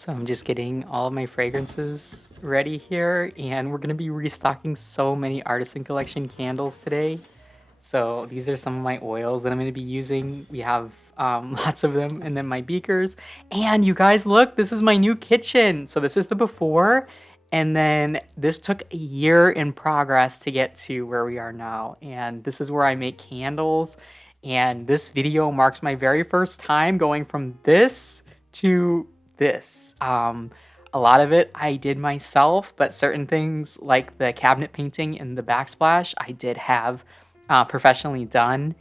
So I'm just getting all of my fragrances ready here, and we're gonna be restocking so many Artisan Collection candles today. So these are some of my oils that I'm gonna be using. We have lots of them, and then my beakers. And you guys, look, this is my new kitchen. So this is the before, and then this took a year in progress to get to where we are now. And this is where I make candles. And this video marks my very first time going from this to this. A lot of it I did myself, but certain things like the cabinet painting and the backsplash I did have professionally done.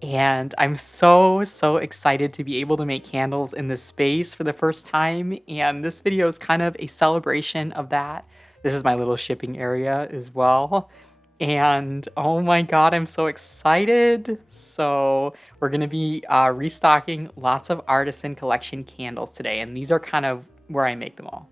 And I'm so excited to be able to make candles in this space for the first time. And this video is kind of a celebration of that. This is my little shipping area as well. And oh my god, I'm so excited. So we're going to be restocking lots of Artisan Collection candles today. And these are kind of where I make them all.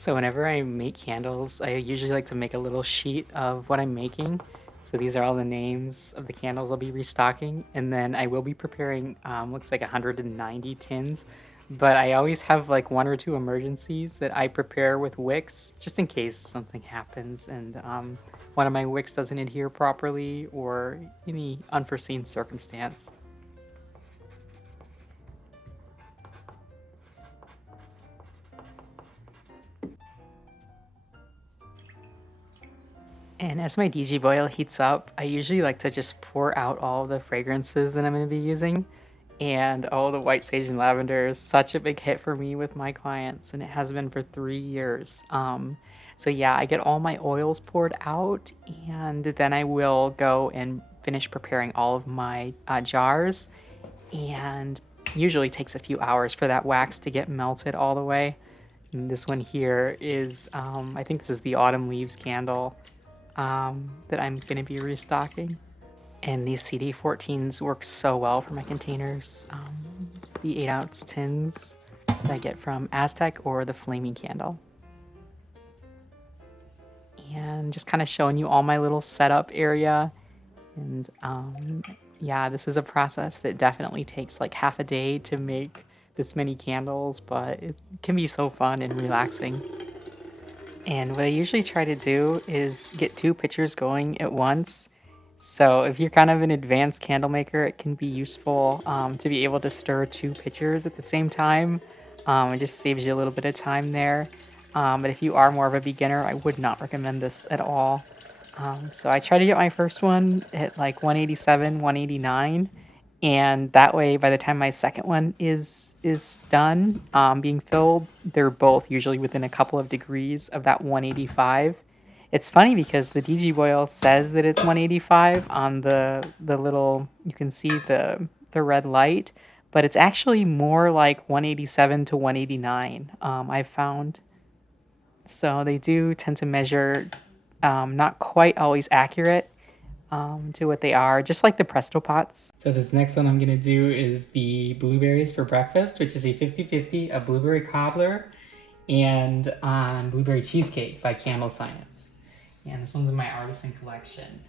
So whenever I make candles, I usually like to make a little sheet of what I'm making. So these are all the names of the candles I'll be restocking. And then I will be preparing, looks like 190 tins. But I always have like one or two emergencies that I prepare with wicks, just in case something happens and one of my wicks doesn't adhere properly or any unforeseen circumstance. And as my DG boil heats up, I usually like to just pour out all the fragrances that I'm going to be using. And oh, the white sage and lavender is such a big hit for me with my clients, and it has been for 3 years. So yeah, I get all my oils poured out, and then I will go and finish preparing all of my jars. And usually takes a few hours for that wax to get melted all the way. And this one here is, I think this is the Autumn Leaves candle that I'm going to be restocking. And these CD14s work so well for my containers. The 8-ounce tins that I get from Aztec or the Flaming Candle. And just kind of showing you all my little setup area. And yeah, this is a process that definitely takes like half a day to make this many candles, but it can be so fun and relaxing. And what I usually try to do is get 2 pitchers going at once. So if you're kind of an advanced candle maker, it can be useful to be able to stir 2 pitchers at the same time. It just saves you a little bit of time there. But if you are more of a beginner, I would not recommend this at all. So I try to get my first one at like 187, 189. And that way, by the time my second one is done being filled, they're both usually within a couple of degrees of that 185. It's funny because the DG boil says that it's 185 on the little, you can see the red light, but it's actually more like 187 to 189, I've found. So they do tend to measure not quite always accurate to what they are, just like the Presto pots. So this next one I'm going to do is the blueberries for breakfast, which is a 50-50 of blueberry cobbler and blueberry cheesecake by Candle Science. And this one's in my Artisan Collection.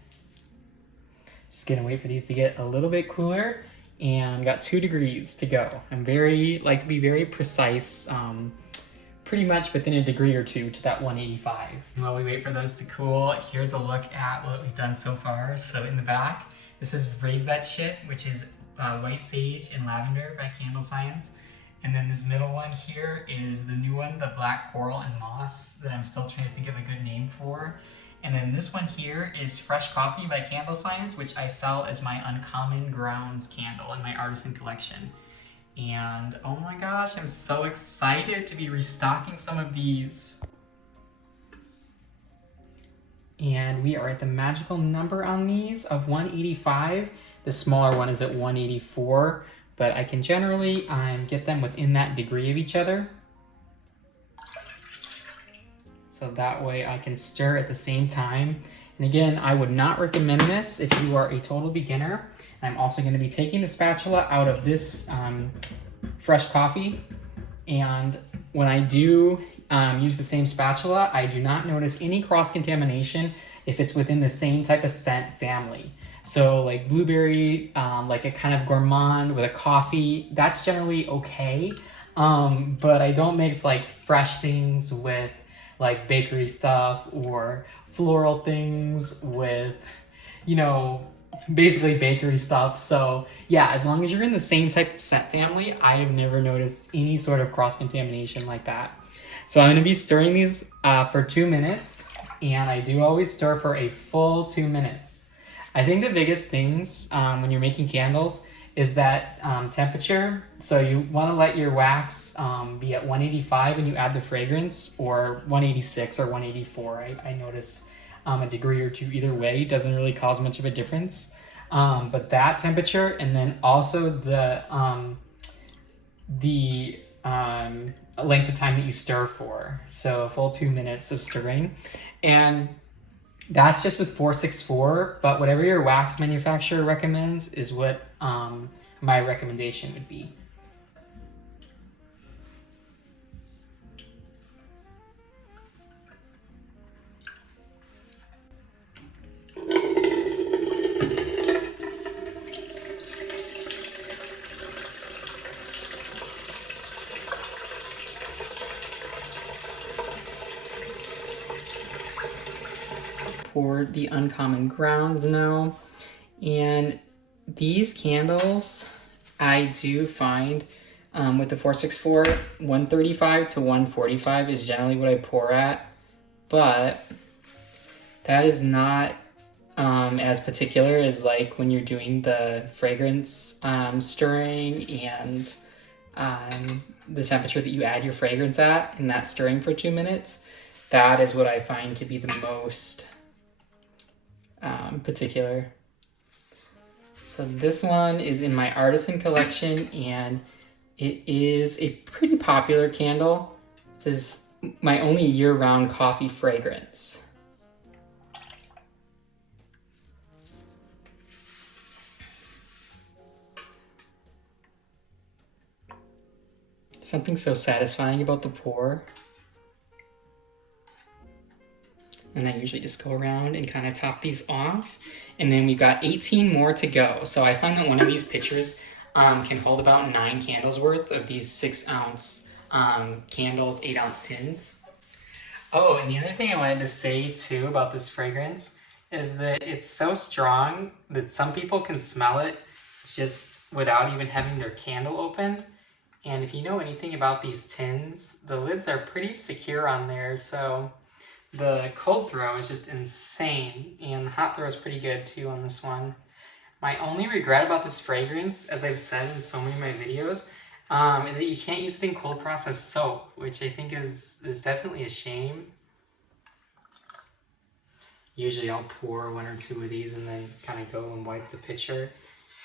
Just gonna wait for these to get a little bit cooler, and got 2 degrees to go. I'm like to be very precise, pretty much within a degree or 2 to that 185. And while we wait for those to cool, here's a look at what we've done so far. So in the back, this is Raise That Shit, which is white sage and lavender by Candle Science. And then this middle one here is the new one, the black coral and moss, that I'm still trying to think of a good name for. And then this one here is Fresh Coffee by Candle Science, which I sell as my Uncommon Grounds candle in my Artisan Collection. And oh my gosh, I'm so excited to be restocking some of these. And we are at the magical number on these of 185. The smaller one is at 184, but I can generally get them within that degree of each other. so that way I can stir at the same time. And again, I would not recommend this if you are a total beginner. And I'm also going to be taking the spatula out of this fresh coffee. And when I do use the same spatula, I do not notice any cross-contamination if it's within the same type of scent family. So like blueberry, like a kind of gourmand with a coffee, that's generally okay. But I don't mix like fresh things with like bakery stuff or floral things with, you know, basically bakery stuff. So yeah, as long as you're in the same type of scent family, I have never noticed any sort of cross-contamination like that. So I'm going to be stirring these for 2 minutes, and I do always stir for a full 2 minutes. I think the biggest things when you're making candles is that temperature. So you want to let your wax be at 185 when you add the fragrance, or 186 or 184. I notice a degree or two either way doesn't really cause much of a difference. But that temperature, and then also the length of time that you stir for. So a full 2 minutes of stirring. And that's just with 464, but whatever your wax manufacturer recommends is what my recommendation would be. Pour the uncommon grounds now, and these candles I do find with the 464, 135 to 145 is generally what I pour at, but that is not as particular as like when you're doing the fragrance stirring and the temperature that you add your fragrance at, and that stirring for 2 minutes. That is what I find to be the most particular. So this one is in my Artisan collection, and it is a pretty popular candle. This is my only year-round coffee fragrance. Something so satisfying about the pour. And I usually just go around and kind of top these off. And then we've got 18 more to go. So I find that one of these pitchers can hold about 9 candles worth of these 6-ounce candles, 8-ounce tins. Oh, and the other thing I wanted to say too about this fragrance is that it's so strong that some people can smell it just without even having their candle opened. And if you know anything about these tins, the lids are pretty secure on there, so the cold throw is just insane, and the hot throw is pretty good too on this one. My only regret about this fragrance, as I've said in so many of my videos, is that you can't use it in cold process soap, which I think is definitely a shame. Usually I'll pour 1 or 2 of these and then kind of go and wipe the pitcher,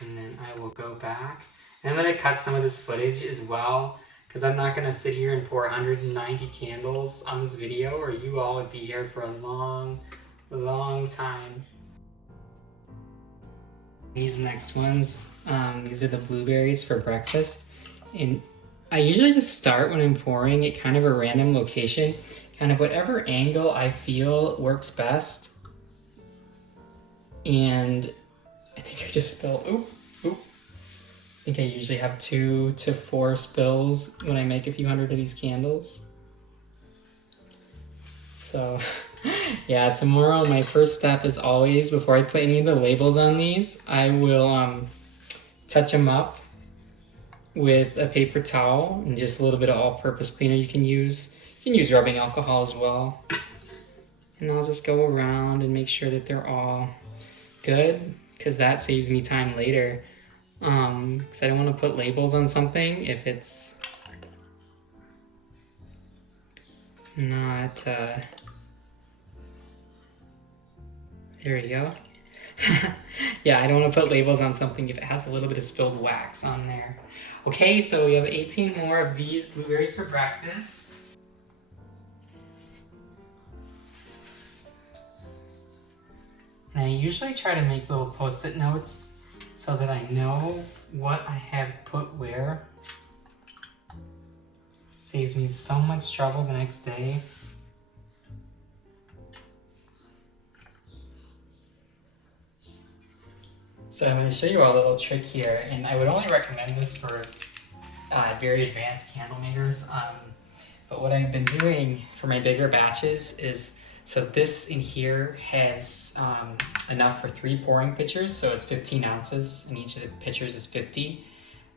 and then I will go back. And I'm going to cut some of this footage as well, because I'm not going to sit here and pour 190 candles on this video, or you all would be here for a long, long time. These next ones, these are the blueberries for breakfast. And I usually just start when I'm pouring at kind of a random location, kind of whatever angle I feel works best. And I think I just spilled, oop. I think I usually have 2 to 4 spills when I make a few hundred of these candles. So yeah, tomorrow my first step is always, before I put any of the labels on these, I will touch them up with a paper towel and just a little bit of all-purpose cleaner you can use. You can use rubbing alcohol as well. And I'll just go around and make sure that they're all good, because that saves me time later. Because I don't want to put labels on something if it's not, there we go. Yeah, I don't want to put labels on something if it has a little bit of spilled wax on there. Okay, so we have 18 more of these blueberries for breakfast. usually try to make little post-it notes so that I know what I have put where. Saves me so much trouble the next day. So I'm going to show you a little trick here, and I would only recommend this for very advanced candle makers. But what I've been doing for my bigger batches is, so this in here has enough for 3 pouring pitchers, so it's 15 ounces, and each of the pitchers is 50.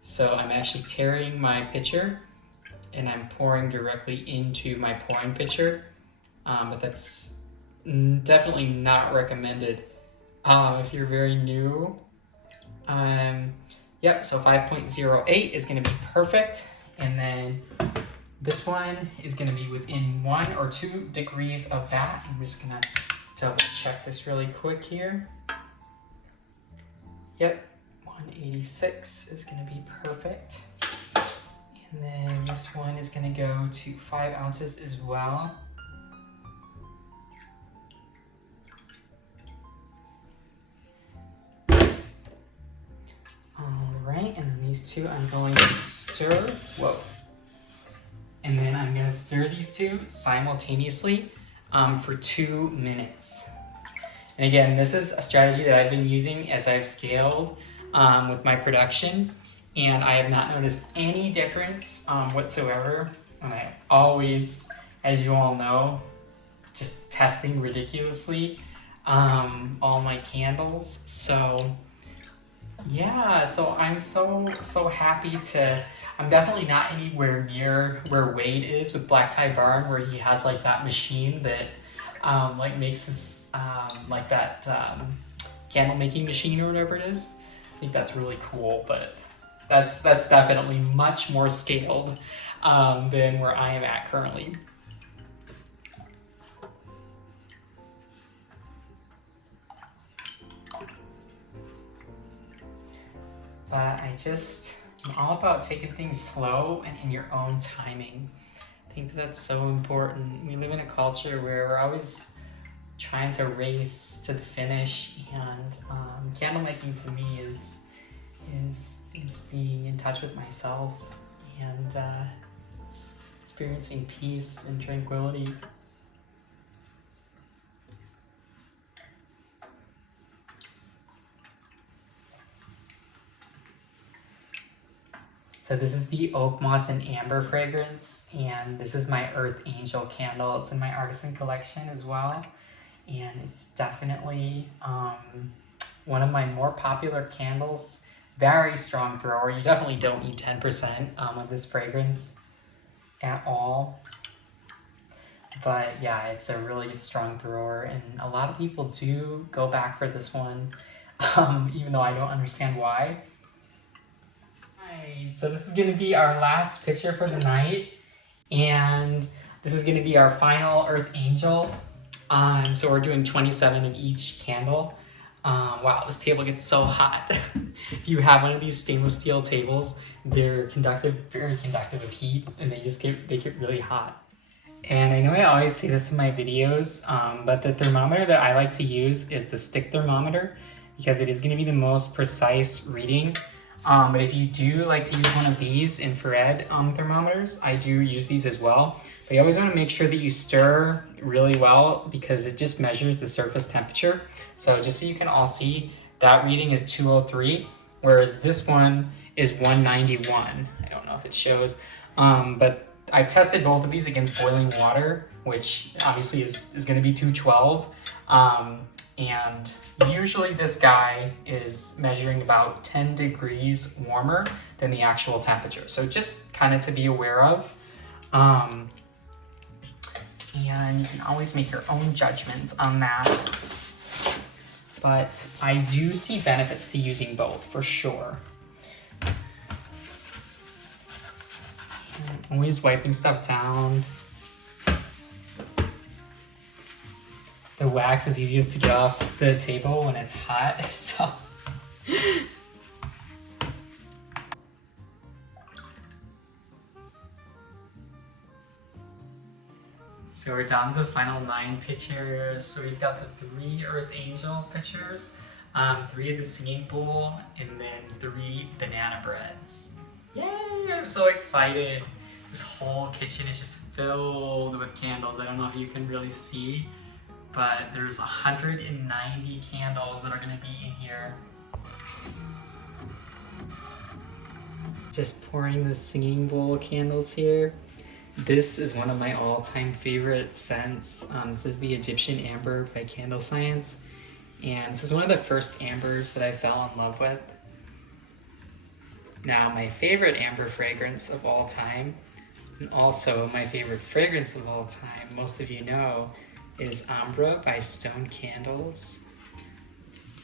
So I'm actually tearing my pitcher, and I'm pouring directly into my pouring pitcher, but that's definitely not recommended if you're very new. Yep, so 5.08 is going to be perfect, and then this one is going to be within 1 or 2 degrees of that. I'm just going to double check this really quick here. Yep, 186 is going to be perfect. And then this one is going to go to 5 ounces as well. Alright, and then these two I'm going to stir. Whoa. And then I'm going to stir these two simultaneously for 2 minutes. And again, this is a strategy that I've been using as I've scaled with my production, and I have not noticed any difference whatsoever. And I always, as you all know, just testing ridiculously all my candles. So yeah, so I'm so happy to. I'm definitely not anywhere near where Wade is with Black Tie Barn, where he has like that machine that like makes this like that candle making machine or whatever it is. I think that's really cool, but that's definitely much more scaled than where I am at currently. But I'm all about taking things slow and in your own timing. I think that's so important. We live in a culture where we're always trying to race to the finish, and candle making to me is being in touch with myself and experiencing peace and tranquility. So this is the Oak Moss and Amber fragrance, and this is my Earth Angel candle. It's in my Artisan Collection as well, and it's definitely one of my more popular candles. Very strong thrower. You definitely don't need 10% of this fragrance at all. But yeah, it's a really strong thrower, and a lot of people do go back for this one, even though I don't understand why. Alright, so this is going to be our last picture for the night, and this is going to be our final Earth Angel. So we're doing 27 of each candle. Wow, this table gets so hot. If you have one of these stainless steel tables, they're conductive, very conductive of heat, and they get really hot. And I know I always say this in my videos, but the thermometer that I like to use is the stick thermometer, because it is going to be the most precise reading. But if you do like to use one of these infrared thermometers, I do use these as well. But you always want to make sure that you stir really well, because it just measures the surface temperature. So just so you can all see, that reading is 203, whereas this one is 191. I don't know if it shows, but I've tested both of these against boiling water, which obviously is going to be 212. And usually this guy is measuring about 10 degrees warmer than the actual temperature. So just kind of to be aware of. And you can always make your own judgments on that. But I do see benefits to using both for sure. I'm always wiping stuff down. The wax is easiest to get off the table when it's hot, so. So we're down to the final 9 pictures. So we've got the 3 Earth Angel pictures, 3 of the singing bowl, and then 3 banana breads. Yay! I'm so excited. This whole kitchen is just filled with candles. I don't know if you can really see, but there's 190 candles that are going to be in here. Just pouring the singing bowl candles here. This is one of my all-time favorite scents. This is the Egyptian Amber by Candle Science. And this is one of the first ambers that I fell in love with. Now, my favorite amber fragrance of all time, and also my favorite fragrance of all time, most of you know, is Ambra by Stone Candles.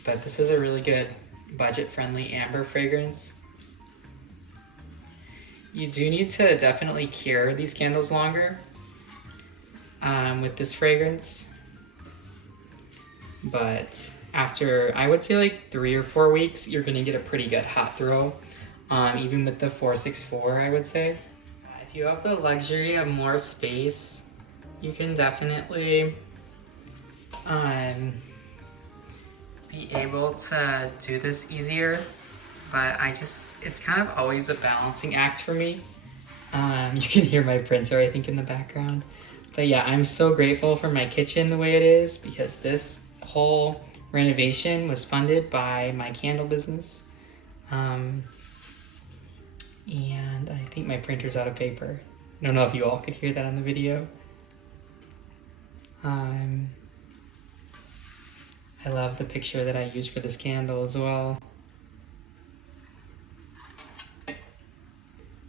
But this is a really good budget-friendly amber fragrance. You do need to definitely cure these candles longer with this fragrance. But after, I would say like 3 or 4 weeks, you're gonna get a pretty good hot throw. Even with the 464, I would say. If you have the luxury of more space, you can definitely be able to do this easier. But it's kind of always a balancing act for me. You can hear my printer, I think, in the background. But yeah, I'm so grateful for my kitchen the way it is, because this whole renovation was funded by my candle business. And I think my printer's out of paper. I don't know if you all could hear that on the video. I love the picture that I used for this candle as well.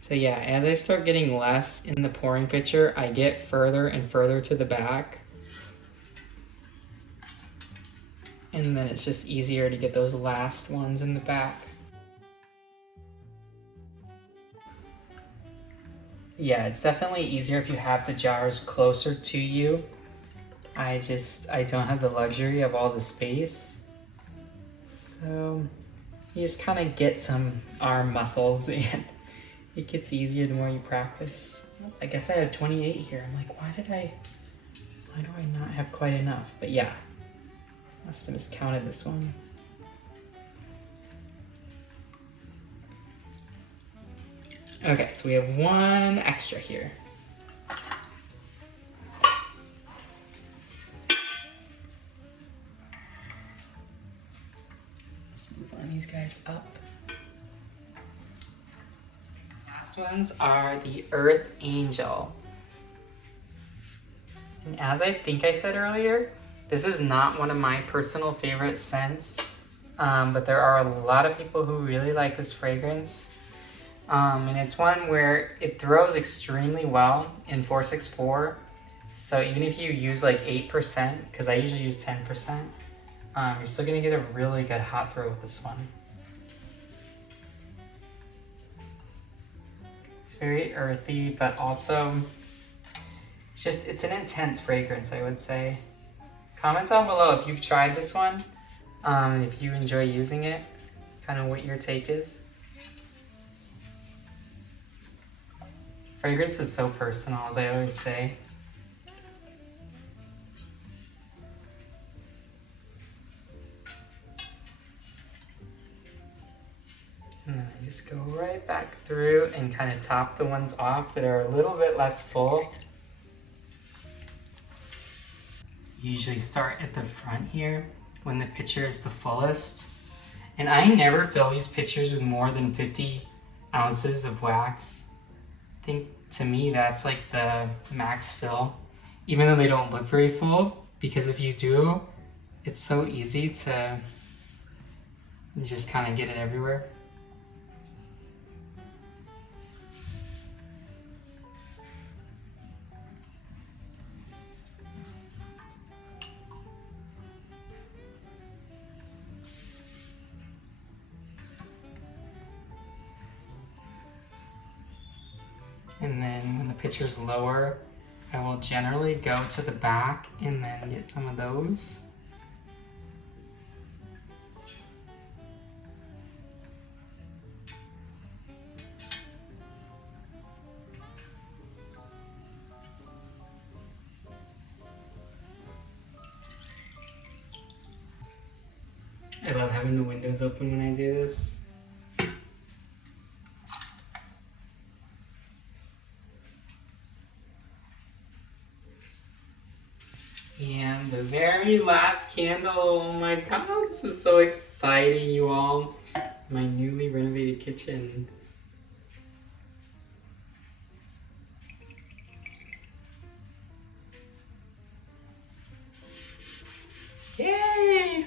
So yeah, as I start getting less in the pouring picture, I get further and further to the back. And then it's just easier to get those last ones in the back. Yeah, it's definitely easier if you have the jars closer to you. I don't have the luxury of all the space. So you just kind of get some arm muscles, and it gets easier the more you practice. I guess I have 28 here. I'm like, why do I not have quite enough? But yeah, must have miscounted this one. Okay, so we have 1 extra here. Just move on these guys up. Last ones are the Earth Angel. And as I think I said earlier, this is not one of my personal favorite scents, but there are a lot of people who really like this fragrance. And it's one where it throws extremely well in 464. So even if you use like 8%, because I usually use 10%, you're still gonna get a really good hot throw with this one. It's very earthy, but also it's an intense fragrance, I would say. Comment down below if you've tried this one, and if you enjoy using it, kind of what your take is. Fragrance is so personal, as I always say. And then I just go right back through and kind of top the ones off that are a little bit less full. Usually start at the front here when the pitcher is the fullest. And I never fill these pitchers with more than 50 ounces of wax. I think to me that's like the max fill, even though they don't look very full, because if you do, it's so easy to just kind of get it everywhere. And then when the pitcher's lower, I will generally go to the back and then get some of those. I love having the windows open when I do this. And the very last candle. Oh my god, this is so exciting, you all. My newly renovated kitchen. Yay!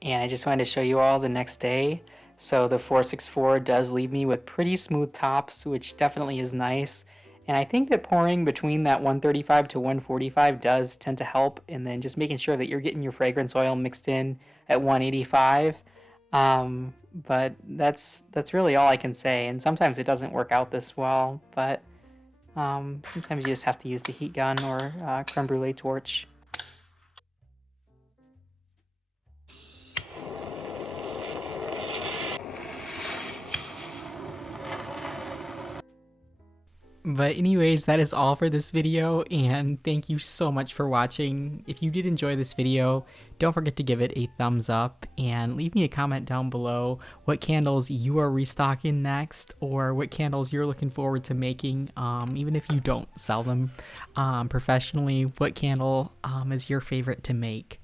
And I just wanted to show you all the next day. So the 464 does leave me with pretty smooth tops, which definitely is nice. And I think that pouring between that 135 to 145 does tend to help. And then just making sure that you're getting your fragrance oil mixed in at 185. But that's really all I can say. And sometimes it doesn't work out this well, but sometimes you just have to use the heat gun or creme brulee torch. But anyways, that is all for this video, and thank you so much for watching. If you did enjoy this video, don't forget to give it a thumbs up and leave me a comment down below what candles you are restocking next, or what candles you're looking forward to making, even if you don't sell them professionally. What candle is your favorite to make?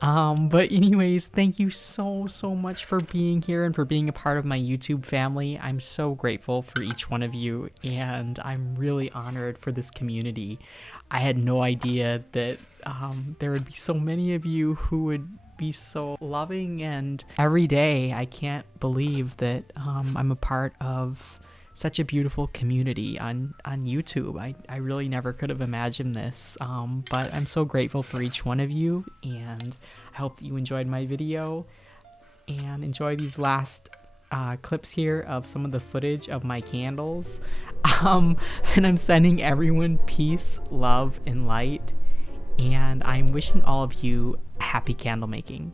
But anyways, thank you so much for being here and for being a part of my YouTube family. I'm so grateful for each one of you, and I'm really honored for this community. I had no idea that there would be so many of you who would be so loving, and every day I can't believe that I'm a part of such a beautiful community on YouTube. I really never could have imagined this, but I'm so grateful for each one of you, and I hope that you enjoyed my video and enjoy these last clips here of some of the footage of my candles. And I'm sending everyone peace, love, and light, and I'm wishing all of you happy candle making.